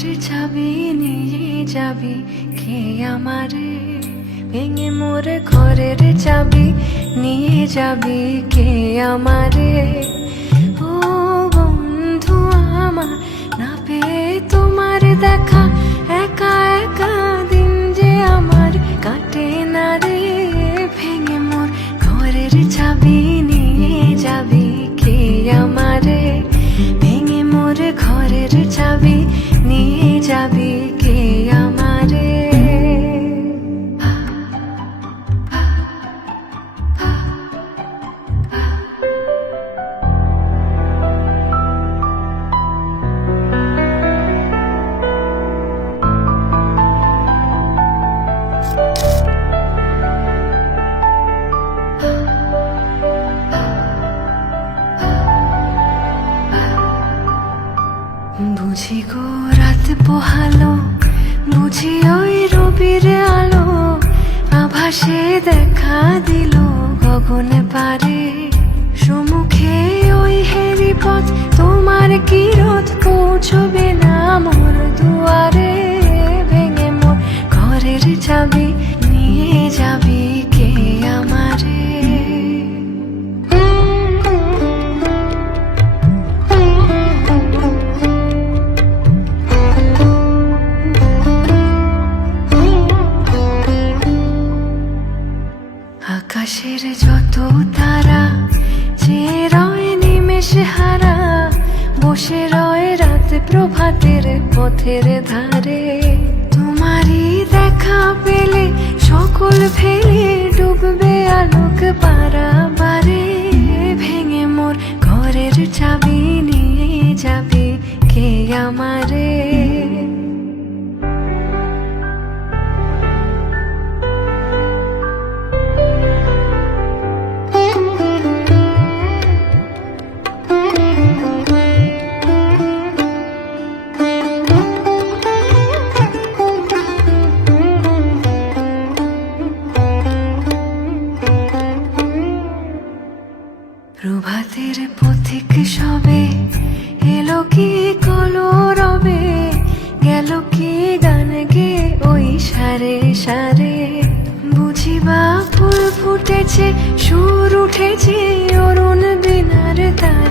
ঘরের চাবি নিয়ে যাবি কে আমারে, ভেঙে মোর ঘরের চাবি নিয়ে যাবি কে আমারে। ও বন্ধু আমার, না পেয়ে তোমার দেখা, একা একা দিন যে আমার কাটে না রে। ভেঙে মোর ঘরের চাবি নিয়ে যাবি কে আমারে, ভেঙে মোর ঘরের চাবি নিয়ে যাবি কে আমারে। বুঝি গো রাত পোহালো, বুঝি ওই রবির আলো, আভাসে দেখা দিল গগনে পারে। সম্মুখে ওই হেরি পথ, তোমার কি রথ পৌঁছবে না মোর দুয়ারে। ভেঙে মোর ঘরের চাবি নিয়ে যাবি কে আমারে। আকাশের যত তারা যে রয় নিমেষে হারা, বসে রয় রাত প্রভাতের পথের ধারে। তোমারই দেখা পেলে সকল ফেলে ডুববে আলোক পারাবারে। ভেঙে মোর ঘরের চাবি নিয়ে যাবি কে আমারে। প্রভাতের পথিক সবে এলো কি কলরবে, গেল কি গান গে ওই সারে সারে। বুঝিবা ফুল ফুটেছে, সুর উঠেছে অরুণ দিনার তারে।